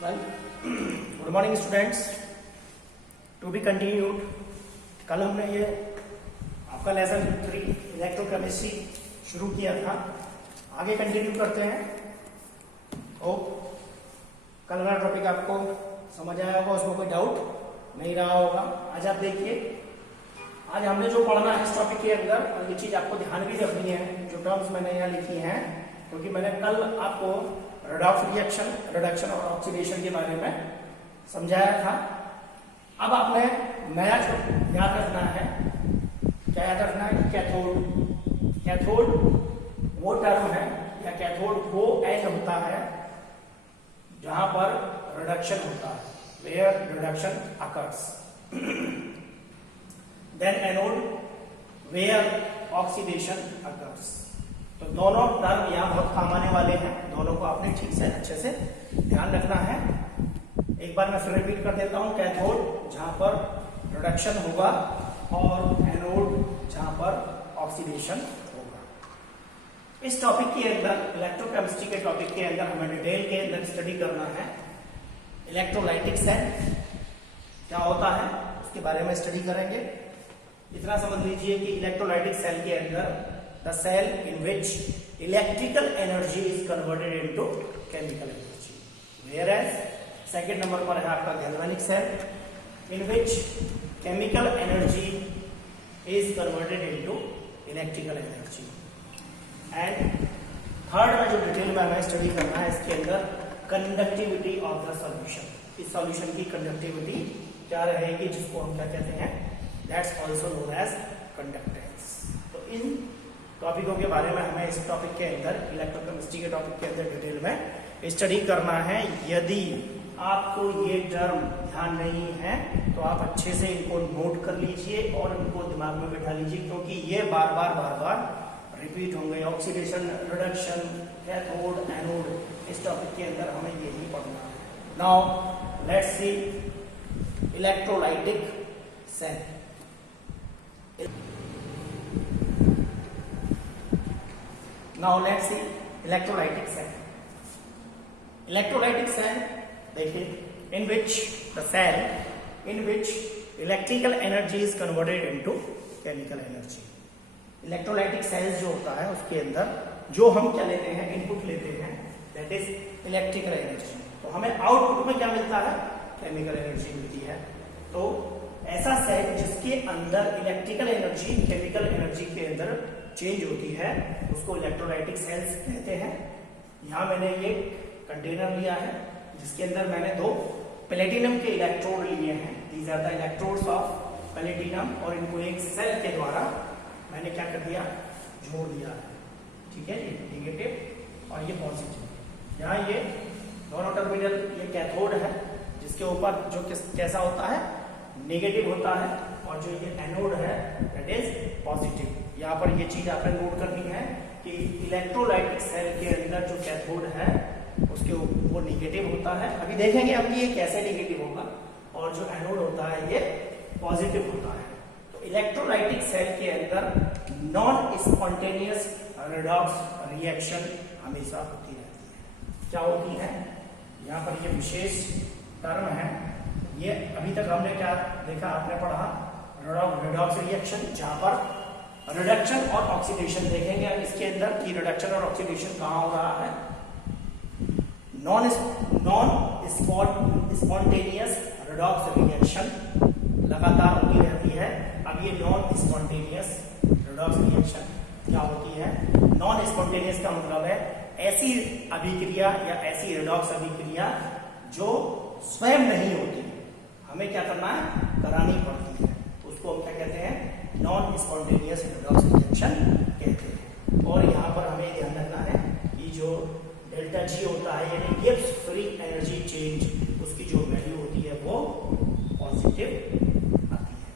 Well, good morning students. To be continued. कल हमने ये आपका लेसन 3 इलेक्ट्रोकेमिस्ट्री शुरू किया था, आगे कंटिन्यू करते हैं। कल का टॉपिक आपको समझ आया होगा, उसमें कोई डाउट नहीं रहा होगा। आज आप देखिए, आज हमने जो पढ़ना है इस टॉपिक के अंदर, और ये चीज आपको ध्यान भी रखनी है, जो टर्म्स मैंने यहाँ लिखी हैं, क्योंकि मैंने कल आपको रेडॉक्स रिएक्शन, रिडक्शन और ऑक्सीडेशन के बारे में समझाया था। अब आपने नया जो याद रखना है, क्या याद रखना है कि कैथोड, कैथोड वो टर्म है या कैथोड वो एंड होता है जहां पर रिडक्शन होता है, where reduction occurs. Then anode where oxidation occurs. तो दोनों टर्म यहाँ बहुत काम आने वाले हैं, दोनों को आपने ठीक से अच्छे से ध्यान रखना है। एक बार मैं फिर रिपीट कर देता हूँ, कैथोड जहां पर रिडक्शन होगा और एनोड जहां पर ऑक्सीडेशन होगा। इस टॉपिक के अंदर, इलेक्ट्रोकेमिस्ट्री के टॉपिक के अंदर हमें डिटेल के अंदर स्टडी करना है इलेक्ट्रोलाइटिक सेल क्या होता है, उसके बारे में स्टडी करेंगे। इतना समझ लीजिए कि इलेक्ट्रोलाइटिक सेल के अंदर the cell in which electrical energy is converted into chemical energy, whereas second number पर है आपका galvanic cell in which chemical energy is converted into electrical energy, and third में जो डिटेल में हमें स्टडी करना है इसके अंदर कंडक्टिविटी ऑफ द सॉल्यूशन। इस सॉल्यूशन की कंडक्टिविटी क्या रहेगी, जिसको हम क्या कहते हैं, that's also known as conductance. तो इन टॉपिकों के बारे में हमें इस टॉपिक के अंदर, इलेक्ट्रोकेमिस्ट्री के टॉपिक के अंदर डिटेल में स्टडी करना है। यदि आपको ये टर्म ध्यान नहीं है तो आप अच्छे से इनको नोट कर लीजिए और इनको दिमाग में बिठा लीजिए, क्योंकि ये बार बार रिपीट होंगे। ऑक्सीडेशन, रिडक्शन, कैथोड, एनोड, इस टॉपिक के अंदर हमें यही पढ़ना है। Now let's see electrolytic cell. Now let's see electrolytic cell. Electrolytic cell, देखिए, in which the cell in which electrical energy is converted into chemical energy. Electrolytic cells जो होता है उसके अंदर जो हम क्या लेते हैं, इनपुट लेते हैं, that is electrical energy। तो हमें आउटपुट में क्या मिलता है, केमिकल एनर्जी मिलती है। तो ऐसा सेल जिसके अंदर इलेक्ट्रिकल एनर्जी केमिकल एनर्जी के अंदर चेंज होती है उसको इलेक्ट्रोलाइटिक सेल्स कहते हैं। यहां मैंने ये कंटेनर लिया है जिसके अंदर मैंने 2 प्लेटिनम के इलेक्ट्रोड लिए हैं। These are the electrodes of platinum, और इनको एक सेल के द्वारा मैंने क्या कर दिया, जोड़ दिया है। ठीक है, ये नेगेटिव और ये पॉजिटिव। यहाँ ये दोनों टर्मिनल, ये कैथोड है जिसके ऊपर जो कैसा होता है, नेगेटिव होता है, और जो ये एनोड है दैट इज पॉजिटिव। यहाँ पर ये चीज आपने नोट करनी है कि इलेक्ट्रोलाइटिक सेल के अंदर जो कैथोड है उसके वो नेगेटिव होता है। अभी देखेंगे हम कि ये कैसे नेगेटिव होगा, और जो एनोड होता है ये पॉजिटिव होता है। तो इलेक्ट्रोलाइटिक सेल के अंदर नॉन स्पॉन्टेनियस रेडॉक्स रिएक्शन हमेशा होती रहती है। क्या होती है, यहाँ पर ये विशेष टर्म है, ये अभी तक हमने क्या देखा, आपने पढ़ा रेडॉक्स रिएक्शन, जहां पर रिडक्शन और ऑक्सीडेशन देखेंगे अब इसके अंदर कि रिडक्शन और ऑक्सीडेशन कहां हो रहा है। नॉन स्पॉन्टेनियस रेडॉक्स रिएक्शन लगातार होती रहती है। अब ये नॉन स्पॉन्टेनियस रेडॉक्स रिएक्शन क्या होती है, नॉन स्पॉन्टेनियस का मतलब है ऐसी अभिक्रिया या ऐसी रेडॉक्स अभिक्रिया जो स्वयं नहीं होती, हमें क्या करना है, करानी पड़ती है। उसको हम क्या कहते हैं, नॉन स्पॉन्टेनियस रेडॉक्स रिएक्शन कहते हैं। और यहाँ पर हमें ध्यान रखना है कि जो डेल्टा जी होता है, यानी गिब्स फ्री एनर्जी चेंज, उसकी जो वैल्यू होती है वो पॉजिटिव आती है।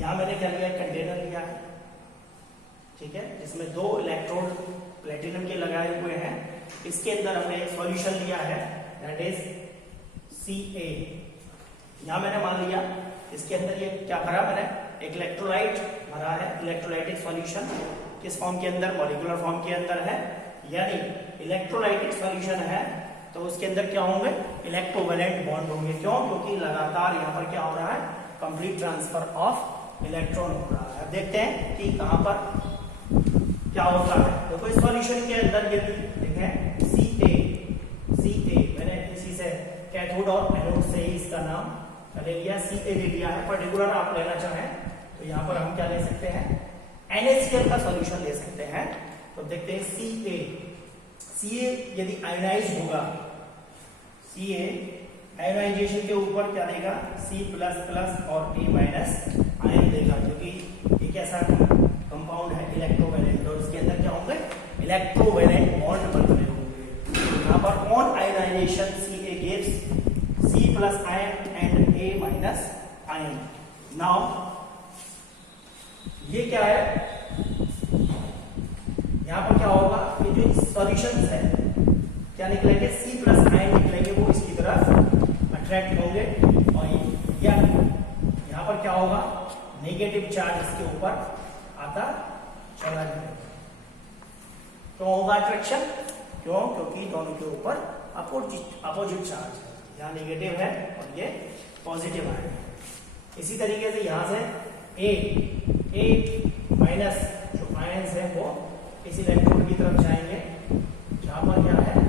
यहाँ मैंने क्या लिया, कंटेनर लिया है, ठीक है, जिसमें 2 इलेक्ट्रोड प्लेटिनम के लगाए हुए हैं। इसके अंदर हमने एक सॉल्यूशन लिया है दैट इज Ca। यहाँ मैंने मान लिया इसके अंदर ये क्या भरा, मैंने एक इलेक्ट्रोलाइट भरा है। इलेक्ट्रोलाइटिक सॉल्यूशन किस फॉर्म के अंदर, मॉलिक्यूलर फॉर्म के अंदर है, यानी इलेक्ट्रोलाइटिक सॉल्यूशन है तो उसके अंदर क्या होंगे, इलेक्ट्रोवैलेंट बॉन्ड होंगे। क्यों? क्योंकि लगातार यहाँ पर क्या हो रहा है, कंप्लीट ट्रांसफर ऑफ इलेक्ट्रॉन हो रहा है। अब देखते हैं कि कहां पर क्या होता है। देखो इस सॉल्यूशन के अंदर यदि देखें सी ए मैंने इसी से कैथोड और एनोड से ही इसका नाम ले लिया, सी ए ले लिया है। पर्टिकुलर आप लेना चाहें तो यहाँ पर हम क्या ले सकते हैं, NaCl का सॉल्यूशन ले सकते हैं। तो देखते हैं सी ए यदि आयोनाइज होगा, सी ए आयोनाइजेशन के ऊपर क्या देगा, C++ और A- आयन देगा, क्योंकि ये कैसा कंपाउंड है, इलेक्ट्रोवैलेंट, और इसके अंदर क्या होंगे, इलेक्ट्रोवैलेंट बॉन्ड बन रहे होंगे। यहाँ पर on ionisation Ca gives C+ ion and A- ion. Now ये क्या है, यहाँ पर क्या होगा, ये जो सॉल्यूशन है क्या निकलेंगे, C+ आयन निकलेंगे, वो इसकी तरफ अट्रैक्ट होंगे, और यहाँ पर क्या होगा, नेगेटिव चार्ज इसके ऊपर आता चला जाएगा। क्यों होगा अट्रैक्शन? क्यों? क्योंकि दोनों के ऊपर अपोजिट चार्ज है, यहाँ नेगेटिव है और ये पॉजिटिव है। इसी तरीके से यहाँ से A- जो आयंस है वो इस इलेक्ट्रोड की तरफ जाएंगे, जहां पर क्या है,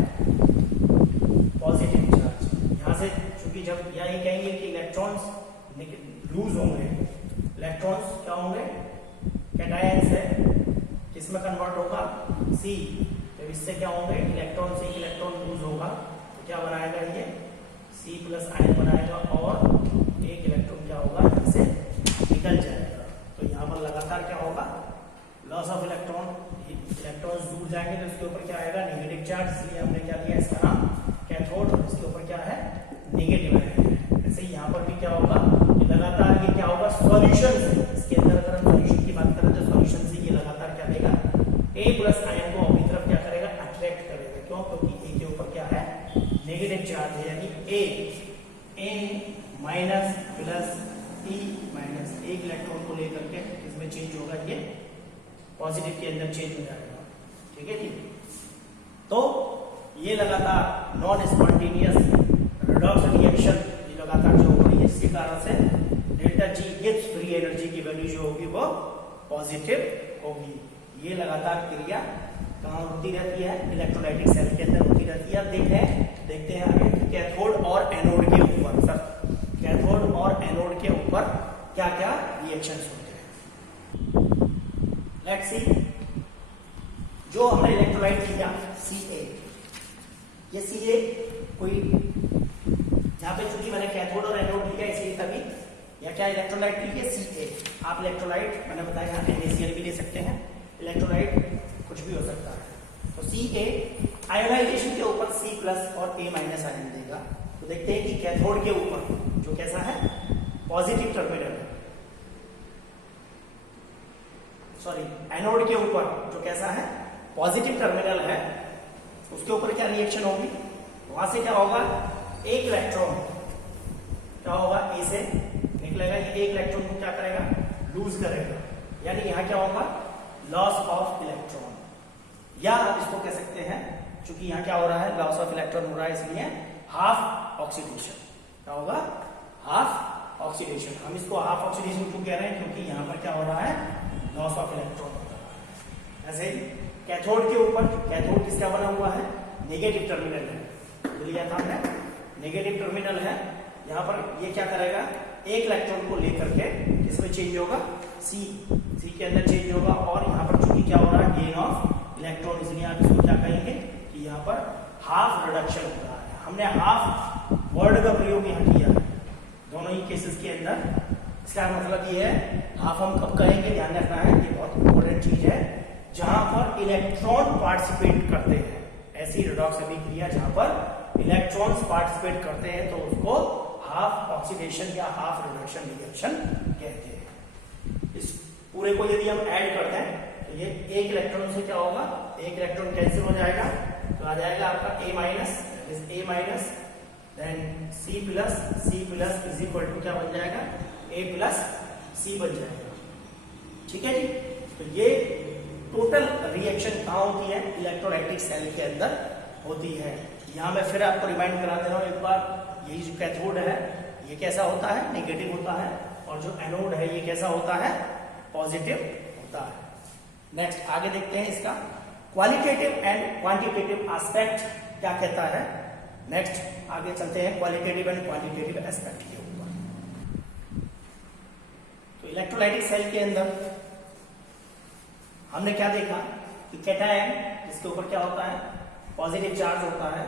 पॉजिटिव चार्ज। यहाँ से चूंकि जब यहाँ ये कहेंगे कि इलेक्ट्रॉन्स लूज होंगे, इलेक्ट्रॉन्स क्या होंगे, कैटायंस है, किसमें कन्वर्ट होगा, C। तो इससे क्या होंगे, इलेक्ट्रॉन से इलेक्ट्रॉन लूज होगा, तो क्या बनाएगा, ये C+ आयन बनाएगा, और एक इलेक्ट्रॉन क्या होगा, इससे निकल जाएगा। तो यहाँ पर लगातार क्या होगा, लॉस ऑफ इलेक्ट्रॉन, इलेक्ट्रॉन्स दूर जाएंगे तो इसके ऊपर क्या आएगा, नेगेटिव चार्ज, इसलिए हमने क्या लिया इसका नाम कैथोड, और इसके ऊपर क्या है, नेगेटिव है। ऐसे ही यहाँ पर भी क्या होगा, लगातार ये क्या होगा, सॉल्यूशन से, इसके अंदर अगर हम सॉल्यूशन की बात करें तो सॉल्यूशन से ये लगातार क्या देगा, A+ आयन को अपनी तरफ क्या करेगा, अट्रैक्ट करेगा। क्यों? क्योंकि A के ऊपर क्या है, नेगेटिव चार्ज है, यानी A- एक इलेक्ट्रॉन को लेकर के इसमें चेंज होगा, ये पॉजिटिव के अंदर चेंज हो जाएगा। ठीक है जी। तो ये लगातार नॉन स्पॉन्टेनियस रिडॉक्स रिएक्शन, ये लगातार जो हो रही है, इसके कारण से delta G Gibbs free energy की वैल्यू जो होगी वो पॉजिटिव होगी। ये लगातार क्रिया कहाँ होती रहती है, इलेक्ट्रोलाइटिक सेल के अंदर होती रहती है। देखते हैं आगे, कैथोड और एनोड के ऊपर, सर कैथोड और एनोड के ऊपर क्या क्या रिएक्शंस होते हैं। लेट्स सी, जो हमने इलेक्ट्रोलाइट लिया Ca, ये Ca कोई, यहाँ पे चूंकि मैंने कैथोड और एनोड लिया इसलिए तभी, या क्या इलेक्ट्रोलाइट ली है Ca। आप इलेक्ट्रोलाइट मैंने बताया यहाँ NaCl भी ले सकते हैं, इलेक्ट्रोलाइट कुछ भी हो सकता है। तो Ca आयोनाइजेशन के ऊपर C+ और A- आयन देगा। तो देखते हैं कि कैथोड के ऊपर जो कैसा है, पॉजिटिव टर्मिनल है, सॉरी एनोड के ऊपर जो कैसा है, पॉजिटिव टर्मिनल है, उसके ऊपर क्या रिएक्शन होगी, वहां से क्या होगा, एक इलेक्ट्रॉन क्या होगा, ए से निकलेगा, ये एक इलेक्ट्रॉन को क्या करेगा, लूज करेगा, यानी यहां क्या होगा, लॉस ऑफ इलेक्ट्रॉन, या आप इसको कह सकते हैं, चूंकि यहां क्या हो रहा है, लॉस ऑफ इलेक्ट्रॉन हो रहा है, इसलिए हाफ ऑक्सीडेशन। क्या होगा, हाफ ऑक्सीडेशन। हम इसको हाफ ऑक्सीडेशन क्यों कह रहे हैं, क्योंकि यहां पर क्या हो रहा है, लॉस ऑफ इलेक्ट्रॉन होता है। ऐसे ही कैथोड के ऊपर, कैथोड किसका बना हुआ है, नेगेटिव टर्मिनल है, लिया था हमने, नेगेटिव टर्मिनल है। यहाँ पर ये क्या करेगा, एक इलेक्ट्रॉन को लेकर के किसमें चेंज होगा, सी के अंदर चेंज होगा, और यहाँ पर चूंकि क्या हो रहा है, गेन ऑफ इलेक्ट्रॉन, इसलिए आप इसको क्या कहेंगे कि यहाँ पर हाफ रिडक्शन हो रहा है। हमने हाफ वर्ड का प्रयोग यहाँ किया है दोनों ही केसेस के अंदर। इसका मतलब ये है, हाफ हम कब कहेंगे, ध्यान रखना है, ये बहुत इंपॉर्टेंट चीज है, जहां पर इलेक्ट्रॉन पार्टिसिपेट करते हैं, ऐसी रिडॉक्स अभिक्रिया जहां पर इलेक्ट्रॉन्स पार्टिसिपेट करते हैं, तो उसको हाफ ऑक्सीडेशन या हाफ रिडक्शन रिएक्शन कहते हैं। इस पूरे को यदि हम ऐड करते हैं तो ये एक इलेक्ट्रॉन से क्या होगा, एक इलेक्ट्रॉन कैंसिल हो जाएगा, तो आ जाएगा आपका A- then C+ is equal to क्या बन जाएगा, A+C बन जाएगा। ठीक है जी। तो ये टोटल रिएक्शन कहाँ होती है, इलेक्ट्रोलाइटिक सेल के अंदर होती है। यहाँ मैं फिर आपको रिमाइंड करा दे रहा हूँ एक बार, यही जो कैथोड है ये कैसा होता है, नेगेटिव होता है, और जो एनोड है ये कैसा होता है, पॉजिटिव होता है। नेक्स्ट आगे देखते हैं इसका क्वालिटेटिव एंड क्वांटिटेटिव एस्पेक्ट क्या कहता है। नेक्स्ट आगे चलते हैं क्वालिटेटिव एंड क्वांटिटेटिव एस्पेक्ट के ऊपर। तो इलेक्ट्रोलाइटिक सेल के अंदर हमने क्या देखा कि कैटायन जिसके ऊपर क्या होता है, पॉजिटिव चार्ज होता है,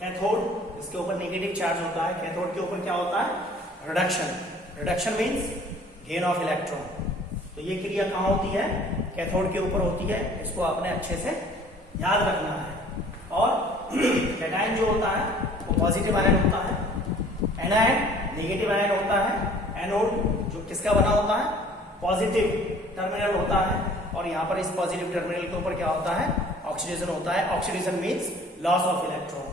कैथोड इसके ऊपर नेगेटिव चार्ज होता है, कैथोड के ऊपर क्या होता है, reduction. Reduction means gain of electron. तो ये क्रिया कहाँ होती है, कैथोड के ऊपर होती है, इसको आपने अच्छे से याद रखना है। और कैटायन जो होता है वो पॉजिटिव आयन होता है, एनायन नेगेटिव आयन होता है, एनोड जो किसका बना होता है, पॉजिटिव टर्मिनल होता है, और यहाँ पर इस पॉजिटिव टर्मिनल के ऊपर क्या होता है, ऑक्सीडेशन होता है। Oxidation means loss of electron.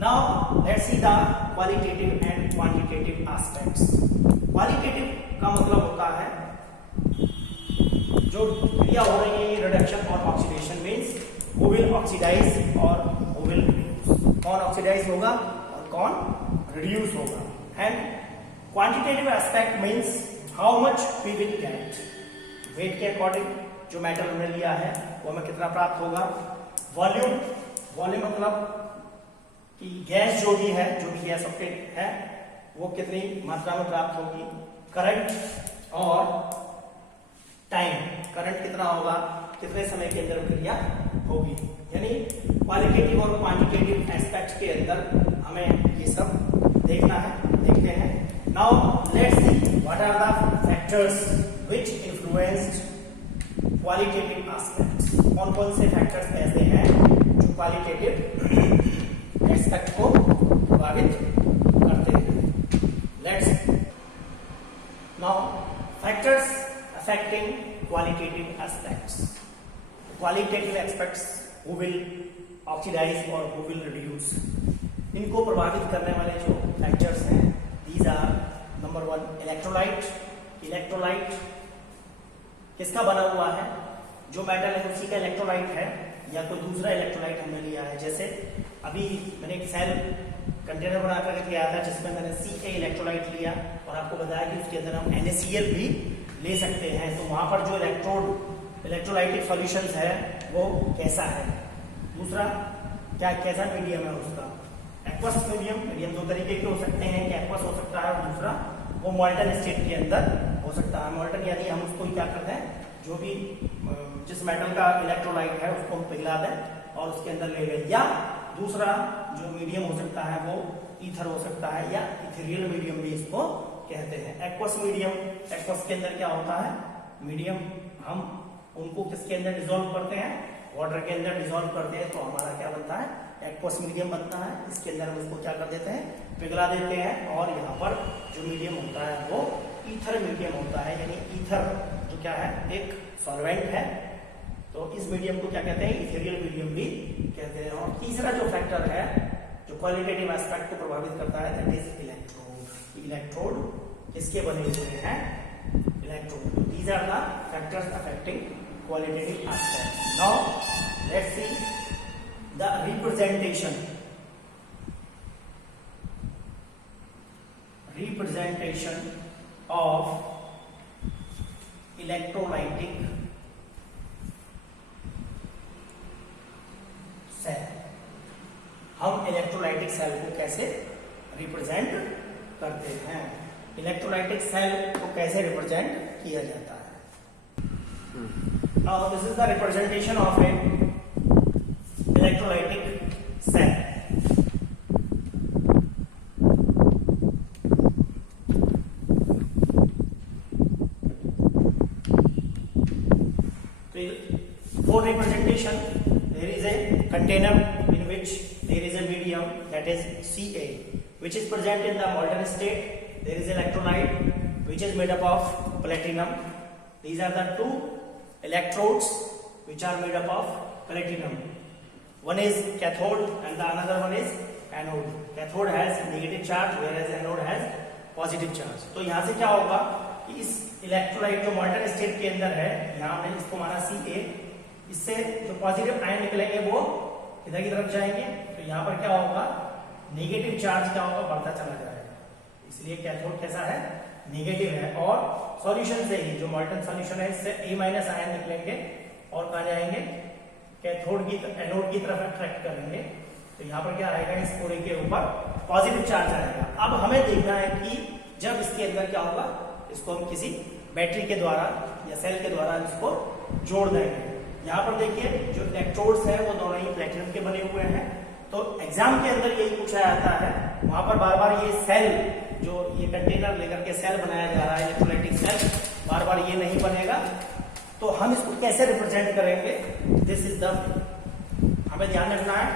Now let's see the qualitative and quantitative aspects. Qualitative का मतलब होता है जो क्रिया हो रही है रिडक्शन और oxidation means who will oxidise और हु विल रिड्यूस, कौन ऑक्सीडाइज होगा और कौन रिड्यूस होगा। And quantitative aspect means how much we will get, weight के अकॉर्डिंग जो मेटल हमने लिया है वो हमें कितना प्राप्त होगा। वॉल्यूम, वॉल्यूम मतलब कि गैस जो भी है, जो भी गैस ऑक्टेट है वो कितनी मात्रा में प्राप्त होगी। करंट और टाइम, करंट कितना होगा, कितने समय के अंदर क्रिया होगी। यानी क्वालिटेटिव और क्वांटिटेटिव एस्पेक्ट के अंदर हमें ये सब देखना है। देखते हैं now let's see what are the factors which influenced qualitative aspects. कौन कौन से फैक्टर्स ऐसे हैं जो क्वालिटेटिव एस्पेक्ट को प्रभावित करते हैं। Let's now factors affecting qualitative aspects. Qualitative aspects who will oxidize or who will reduce. इनको प्रभावित करने वाले जो फैक्टर्स हैं, these are number 1 electrolyte. Electrolyte किसका बना हुआ है, जो मेटल है उसी का इलेक्ट्रोलाइट है या कोई दूसरा इलेक्ट्रोलाइट हमने लिया है। जैसे अभी मैंने एक सेल कंटेनर बना करके लिया था जिसमें मैंने Ca इलेक्ट्रोलाइट लिया और आपको बताया कि उसके अंदर हम NaCl भी ले सकते हैं। तो वहां पर जो इलेक्ट्रोलाइटिक सॉल्यूशंस है वो कैसा है। दूसरा क्या कैसा मीडियम है उसका, एक्वस मीडियम। मीडियम दो तरीके के हो सकते हैं, एक एक्वस हो सकता है और दूसरा वो मॉल्टन स्टेट के अंदर हो सकता है। मॉल्टन यानी हम उसको क्या करते हैं, जो भी जिस मेटल का इलेक्ट्रोलाइट है उसको हम पिघला दें और उसके अंदर ले लें। या दूसरा जो मीडियम हो सकता है वो ईथर हो सकता है या इथेरियल मीडियम भी इसको कहते हैं। एक्वस मीडियम, एक्वस के अंदर क्या होता है, मीडियम हम उनको किसके अंदर डिसॉल्व करते हैं, वाटर के अंदर डिसॉल्व करते हैं, तो हमारा क्या बनता है, एक्वस मीडियम बनता है। इसके अंदर हम इसको क्या कर देते हैं, पिघला देते हैं। और यहाँ पर जो मीडियम होता है वो ईथर मीडियम होता है, यानी ईथर जो क्या है एक सॉल्वेंट है। तो इस मीडियम को क्या कहते हैं, इथेरियल मीडियम भी कहते हैं। और तीसरा जो फैक्टर है जो क्वालिटेटिव एस्पेक्ट को प्रभावित करता है दैट इज इलेक्ट्रोड। इलेक्ट्रोड किसके बने हुए हैं, इलेक्ट्रोड। तो these are the factors affecting qualitative aspects. Now let's see the representation of electrolytic cell. हम इलेक्ट्रोलाइटिक सेल को कैसे रिप्रेजेंट करते हैं, इलेक्ट्रोलाइटिक सेल को कैसे रिप्रेजेंट किया जाता है। Now this is the representation of a electrolytic cell. For representation, there is a container in which there is a medium that is Ca, which is present in the molten state. There is electrolyte which is made up of platinum. These are the two electrodes which are made up of platinum. One is cathode and the another one is anode. Cathode has negative charge whereas anode has positive charge. तो यहाँ से क्या होगा कि इस electrolyte जो मॉल्टन state के अंदर है, यहाँ हमने इसको माना Ca, इससे जो पॉजिटिव आयन निकलेंगे वो इधर की तरफ जाएंगे, तो यहाँ पर क्या होगा, नेगेटिव चार्ज क्या होगा, बढ़ता चला जाएगा, इसलिए कैथोड कैसा है, नेगेटिव है। और सॉल्यूशन से ही जो मॉल्टन सॉल्यूशन है इससे A माइनस आयन निकलेंगे और कहा जाएंगे कैथोड की एनोड की तरफ अट्रैक्ट करेंगे। तो यहाँ पर क्या आएगा, इस पूरे के ऊपर पॉजिटिव चार्ज आएगा। अब हमें देखना है कि जब इसके अंदर क्या होगा, इसको हम किसी बैटरी के द्वारा या सेल के द्वारा इसको जोड़ देंगे। यहाँ पर देखिए जो इलेक्ट्रोड्स हैं वो दोनों ही प्लेटिनम के बने हुए हैं। तो एग्जाम के अंदर यही पूछा जाता है, वहां पर बार बार ये सेल, जो ये कंटेनर लेकर के सेल बनाया जा रहा है इलेक्ट्रोलाइटिक सेल, बार बार ये नहीं बनेगा। तो हम इसको कैसे रिप्रेजेंट करेंगे, दिस इज द, हमें ध्यान रखना है।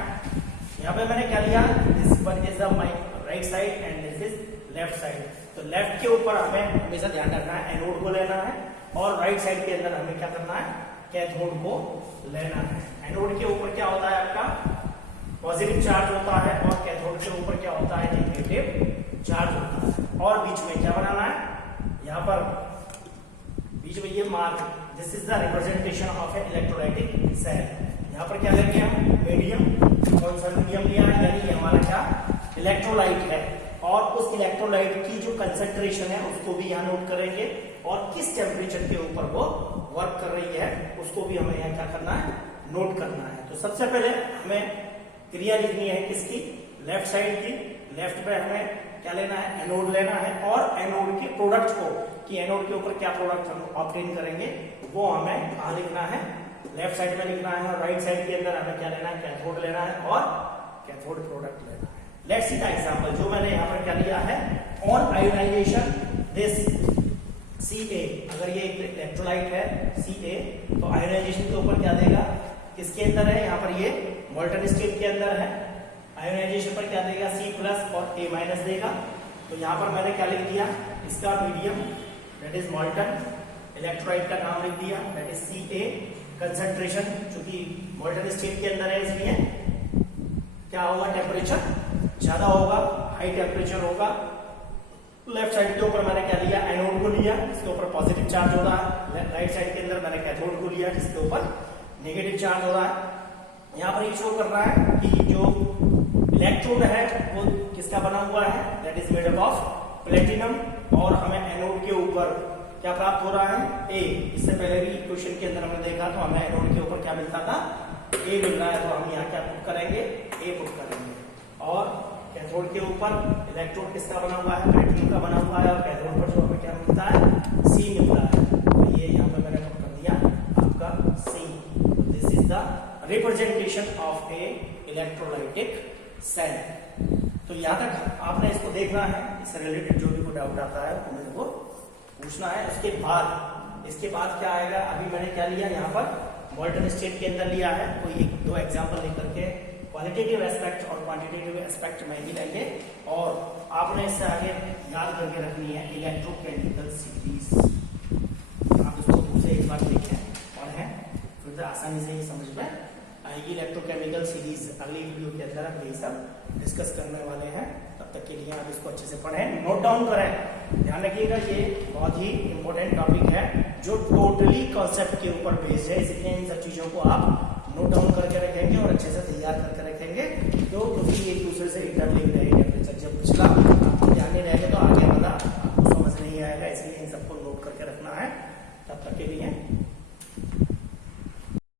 यहाँ पे मैंने क्या लिया, this one is the my right side and this is left side. तो लेफ्ट के ऊपर हमें हमेशा ध्यान रखना है, एनोड को लेना है, और राइट साइड के अंदर हमें क्या करना है, कैथोड को लेना है। एनोड के ऊपर क्या होता है आपका पॉजिटिव चार्ज होता है, और कैथोड के ऊपर क्या होता है, नेगेटिव चार्ज होता है। और बीच में क्या बनाना है, यहाँ पर बीच में ये mark, this is the representation of a electrolytic cell. यहाँ पर क्या लेंगे हम, मीडियम, कौन सा मीडियम लिया है, यानी ये हमारा क्या इलेक्ट्रोलाइट है, और उस इलेक्ट्रोलाइट की जो कंसेंट्रेशन है उसको भी यहाँ नोट करेंगे, और किस टेम्परेचर के ऊपर वो वर्क कर रही है उसको भी हमें यहाँ क्या करना है, नोट करना है। तो सबसे पहले हमें क्रिया लिखनी है किसकी, लेफ्ट साइड की। लेफ्ट पे हमें क्या लेना है, एनोड लेना है, और एनोड के प्रोडक्ट को, कि एनोड के ऊपर क्या प्रोडक्ट हम ऑब्टेन करेंगे वो हमें कहाँ लिखना है, लेफ्ट साइड में लिखना है। और राइट साइड के अंदर हमें क्या लेना है, कैथोड लेना है और कैथोड प्रोडक्ट लेना है। लेट्स सी द एग्जांपल, जो मैंने यहाँ पर क्या लिया है, ऑन आयोनाइजेशन दिस Ca, अगर ये इलेक्ट्रोलाइट है Ca, तो आयोनाइजेशन के ऊपर क्या देगा, किसके अंदर है, यहाँ पर ये मॉल्टन स्टेट के अंदर है, आयोनाइजेशन पर क्या देगा, C+ और A- देगा। तो यहाँ पर मैंने क्या लिख दिया, इसका मीडियम दैट इज मॉल्टन, इलेक्ट्रोलाइट का नाम लिख दिया दैट इज Ca, कंसंट्रेशन चूंकि मॉल्टन स्टेट के अंदर है इसलिए क्या होगा, टेम्परेचर ज्यादा होगा, हाई टेम्परेचर होगा। लेफ्ट साइड के ऊपर मैंने क्या लिया, एनोड को लिया, इसके ऊपर पॉजिटिव चार्ज हो रहा है। राइट साइड के अंदर मैंने कैथोड को लिया, जिसके ऊपर नेगेटिव चार्ज हो रहा है। यहाँ पर ये शो कर रहा है कि जो इलेक्ट्रोड है वो किसका बना हुआ है, that is made up of platinum, और हमें एनोड के ऊपर क्या प्राप्त हो रहा है, A। इससे पहले भी क्वेश्चन के अंदर हमने देखा तो हमें एनोड के ऊपर क्या मिलता था, A मिल रहा है। तो हम यहाँ क्या पुट करेंगे, A पुट करेंगे। और कैथोड के ऊपर इलेक्ट्रोड किसका बना हुआ है, प्लेटिनम का बना हुआ है, और कैथोड पर जो हमें क्या मिलता है, C मिलता है। तो ये यहाँ पे मैंने पुट कर दिया आपका C। This is the representation of a electrolytic cell. तो यहाँ तक आपने इसको देखना है, इससे रिलेटेड जो भी कोई डाउट आता है तो मेरे को पूछना है। इसके बाद क्या आएगा, अभी मैंने क्या लिया, यहाँ पर मॉल्टन स्टेट के अंदर लिया है। कोई एक दो एग्जांपल लेकर के क्वालिटेटिव एस्पेक्ट और क्वांटिटेटिव एस्पेक्ट में ही लेंगे, और आपने इससे आगे याद करके रखनी है इलेक्ट्रोकेमिकल सीरीज। आप इसको दूसरे एक बार देखें और हैं, फिर तो आसानी से ही समझ में आएगी। इलेक्ट्रोकेमिकल सीरीज अगली वीडियो के अंदर हम यही सब डिस्कस करने वाले हैं। तब तक के लिए आप इसको अच्छे से पढ़ें, नोट डाउन करें। ध्यान रखिएगा ये बहुत ही इंपॉर्टेंट टॉपिक है जो टोटली कॉन्सेप्ट के ऊपर बेस्ड है, इसलिए इन सब चीजों को आप नोट डाउन